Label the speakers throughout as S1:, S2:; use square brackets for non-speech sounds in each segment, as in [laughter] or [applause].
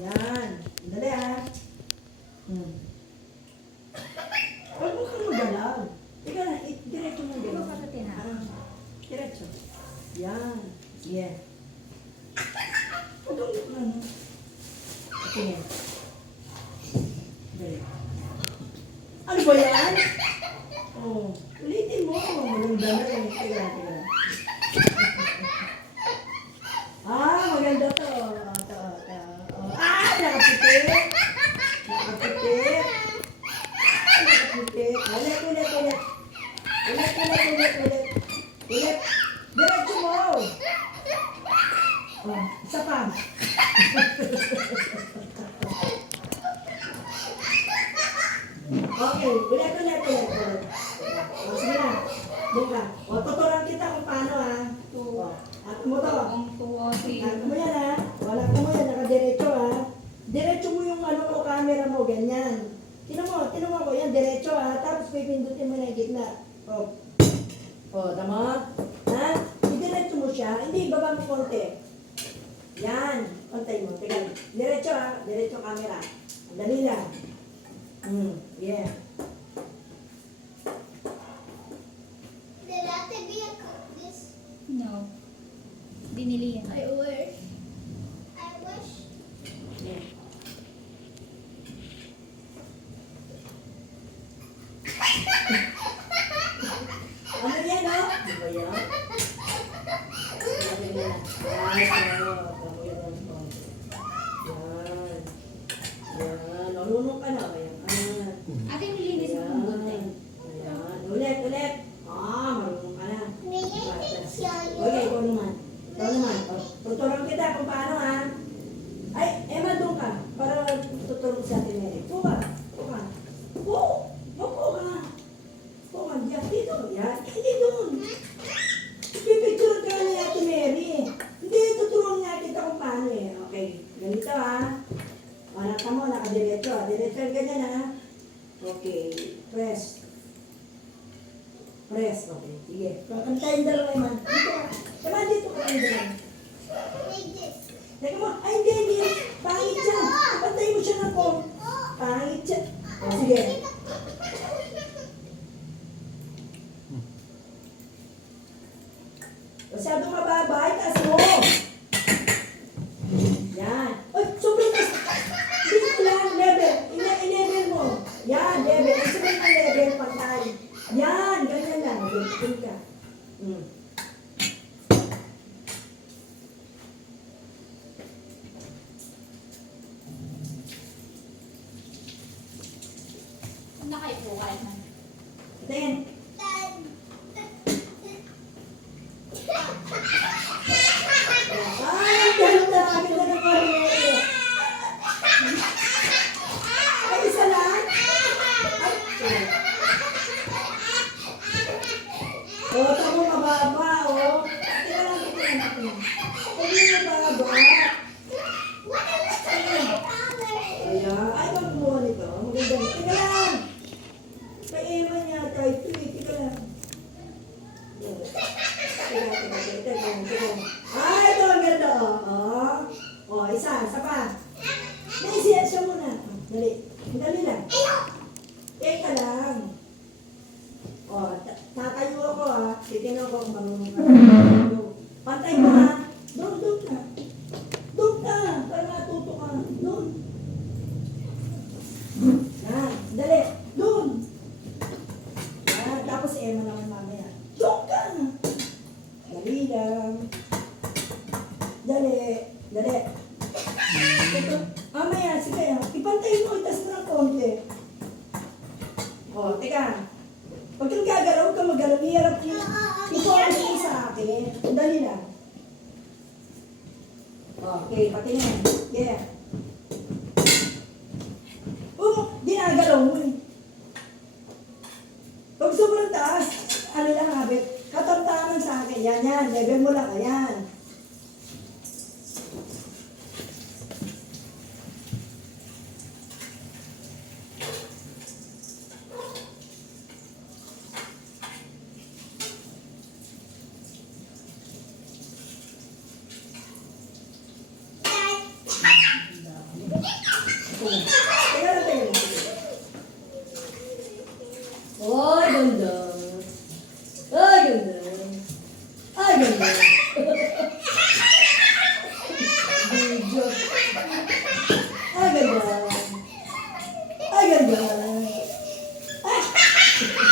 S1: Yan. Dali ah. Hmm. Huwag mo kang magalaw. Ika na, i- diretso mo
S2: Ikaw
S1: galaw.
S2: pa natin, ha?
S1: Ah, Diretso. Yan. Yeah. Huwag kang ano. Tingin. Dali. Ano ba yan? Oh, ulitin mo. Walang dala eh. Teka, teka. Ah, maganda to. Ah, to, to. Oh. Ah, nakaputi. Nakaputi. Nakaputi. Ulit, ulit, ulit. Ulit, ulit, ulit, ulit. Ulit. Diretso mo. Oh, isa pa. Okay, ulit, ulit, ulit, ulit. O, sige na. Doon ka. O, tuturuan kita kung paano ha. O, at mo to.
S2: Ang tuwa si...
S1: At mo yan ha. Wala ko mo yan, nakadiretso ha. Diretso mo yung ano mo, camera mo, ganyan. Tinan mo, tinan mo ko yan, diretso ha. Tapos pipindutin mo na yung gitna. O. O, tama? Ha? Idiretso mo siya. Hindi, baba mo konti. Yan. Kontay mo. Teka, diretso ha. Diretso camera. Dali lang. Mm, yeah.
S2: No. Binili yan.
S3: I wish. I wish.
S1: yeah. [laughs] Ano yan, no? Ano ba yan? Ano yan? Ay. Ano yan? Yan. Yan. Marunong ka na. Ayan. Ayan.
S2: Ate, nilinis mo ng buti.
S1: Ayan. Ulit, ulit. Ah, marunong ka na.
S3: May I so.
S1: Okay, ikaw naman. Ikaw naman. Tuturuan kita kung paano ha. Ay, Emma, doon ka. Para tutulong sa atin Mary. Tuwa ka. Tuwa ka. Upo. Upo ka. Upo ka. Diyan, dito. Yan. Hindi doon. Pipicture ka ni Ate Mary. Hindi, tuturuan niya kita kung paano eh. Okay. Ganito ha. O, naka mo, nakadiretso. Diretso ganyan ha. Okay. Press. Press. Okay. Sige. Kantayin dalawa naman.
S3: This.
S1: Teka mo, ay hindi, hindi. Pangit yan. Pantayin mo siya ng kom. Pangit siya. O, sige. Masyadong mababa, itaas mo. Yan. Ay, sobrang taas. Dito lang, level. Ina level mo. Yan, level. Ang sabihin ng level, pantay. Yan, ganyan lang. Ganyan ka. Hmm.
S2: Nakaipo ka na.
S1: Then,
S3: Dad.
S1: ay, ganda. Ganda ng karne. Ay, isa lang. Ay, sorry. Oh, tamo mababa, oh. Teka lang, teka lang. Teka lang, mababa.
S3: What is this color?
S1: Ayan. Ay, magbuha nito. Maganda. Teka lang. May Emma niya tayo. Ito, eh. Teka lang. Yan. Teka, teka, teka, teka, teka. Ay, ito ang ganda, oh. Oh, oh isa, isa pa. Dali, siya, siya muna. Dali. Dali lang. Teka lang. Oh, ta- tatayo kung marunong ka. Pantay mo ha. Doon, doon ka. Doon ka. Para matuto ka. Doon. Yan. Dali. Doon. Yan. Tapos si Emma naman mamaya. Doon ka. Dali lang. Dali. Dali. Ito. Mamaya, sige. Ipantay mo. Itas mo ng konti. Oh, teka. Huwag kang kang magalaw. Iharap yung, i-focus mo sa akin. Dali lang. Okay, patingin. Yeah. Oh, ginagalaw mo eh. Pag sobrang taas, ano lang habit, katamtaman sa akin. Yan, yan. Level mo lang. Ayan.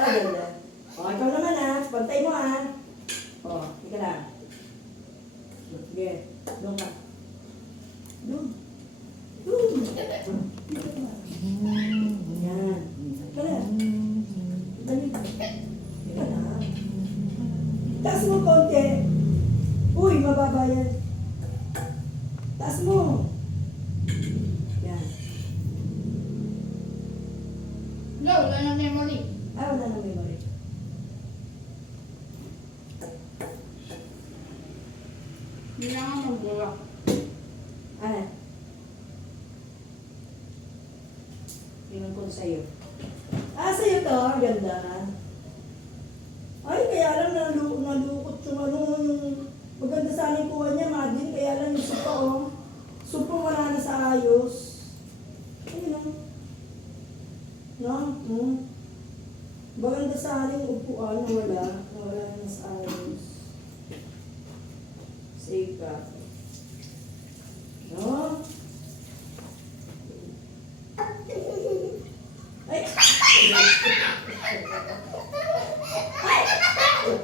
S4: Oh, ganyan lang.
S1: O, ikaw naman ah. ha. Pantay mo ah. oh, ha. O, tika lang. Sige. Doon ka. Doon. Doon. Yan. Tika lang. Tika lang. Taas mo konti. Uy, mababa yan. Taas mo. sa'yo. Ah, sa'yo to. Ang ganda.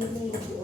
S1: you need to.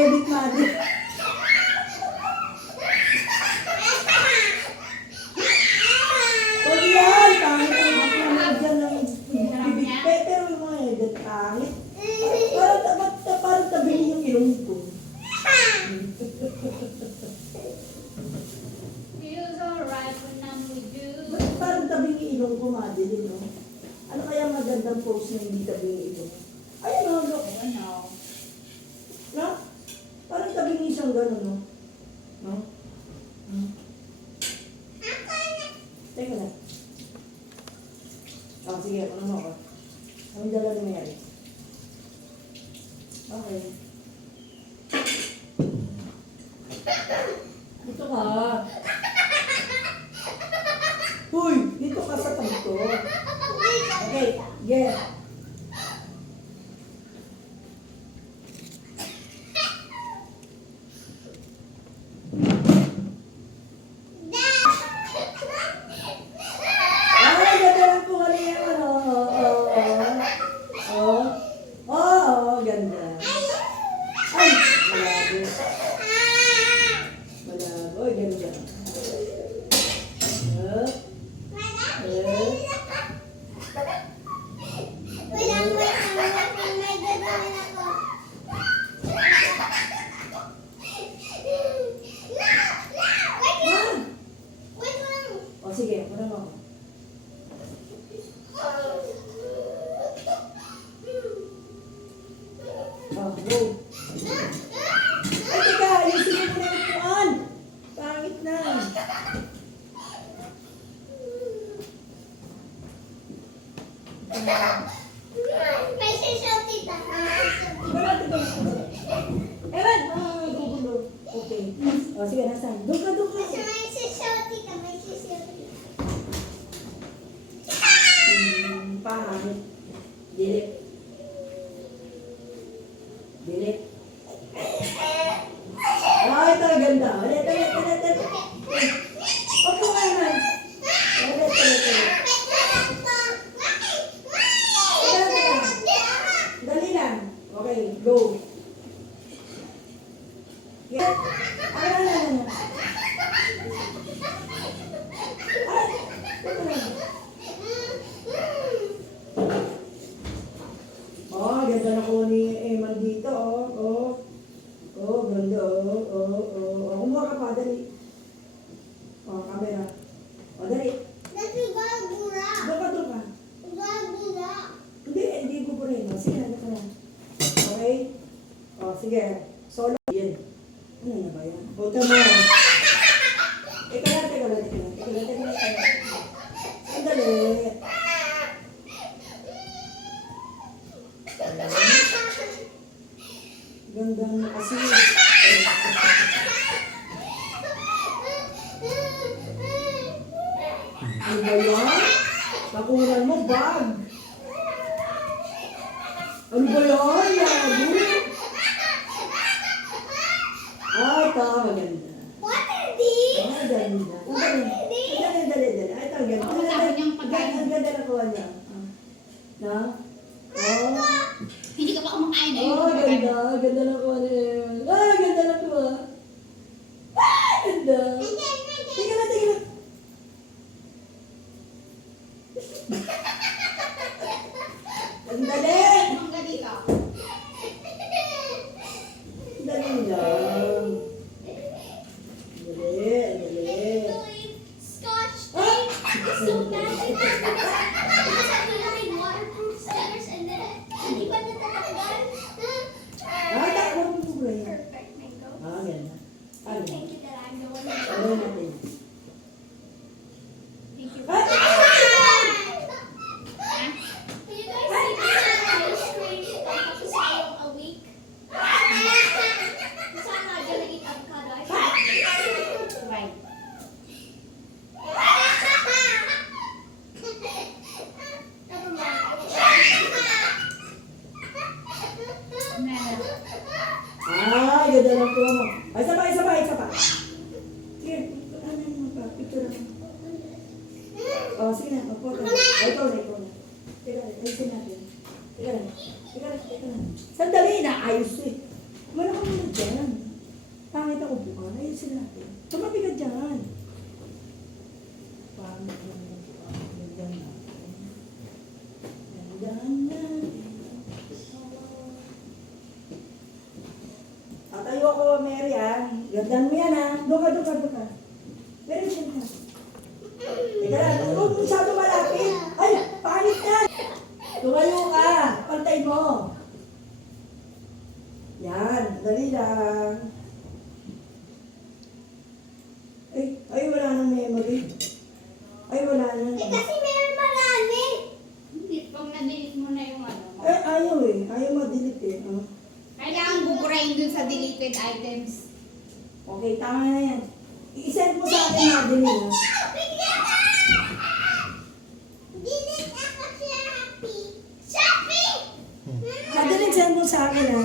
S1: credit money.
S3: Pag yan,
S1: pangit ang mga dyan ng bibig. Pero yung mga edad, pangit. Parang, parang, parang tabihin yung ilong ko. Parang tabing ilong ko, Madeline, no? Ano kaya magandang post na hindi tabing ilong? Ayun, no, look.
S2: Ano?
S1: ng gano'n, no? No? Hmm. Teka ah, na. Oh, sige, ano mo ako? Anong dala na mayari? Okay. Dito ka. Hoy, dito ka sa tabi ko. Okay, yeah. Ewan! Gugulo. Okay. O, sige, nasaan? Doon ka, doon ka. Kasi may sisyote may sisyote. Hmm, Pangit. Sige. Solo. Yan. Ano na ba yan? Buta mo. [laughs] Teka lang, teka lang, teka lang. Teka lang, teka lang. Ganda mo kasi. Ano ba yan? Bakuran mo, bag. Ano ba yan? Ano Ah, ito, maganda. What are these? Ah, ganda. Ang What ganda. are these? Dali, dali, dali. Ay, ito, ang ganda.
S2: Oo, sabi niyang pagkain.
S1: Ang ganda na kuha niya. Ah. No? Oh.
S2: Hindi ka pa kumakain na yun.
S1: Oh, ganda. Ganda na kuha niya yun. Ah, ganda na kuha. Ah, ganda. Tingnan na, tingnan na. Ang dali.
S2: ঢোকা ঢোকা ঢোকা বেড়েছেন এবার
S1: Okay, tama na yan. I-send mo sa akin
S3: sa Shopee. Shopee!
S1: Kadalin send mo sa akin ha.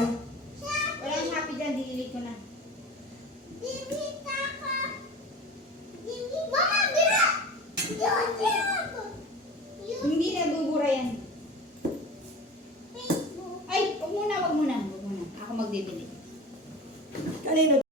S2: Walang Shopee dyan, delete ko na. Hindi na bubura yan. Ay, wag muna, wag muna. Wag muna. Ako magde-delete.
S1: Kanino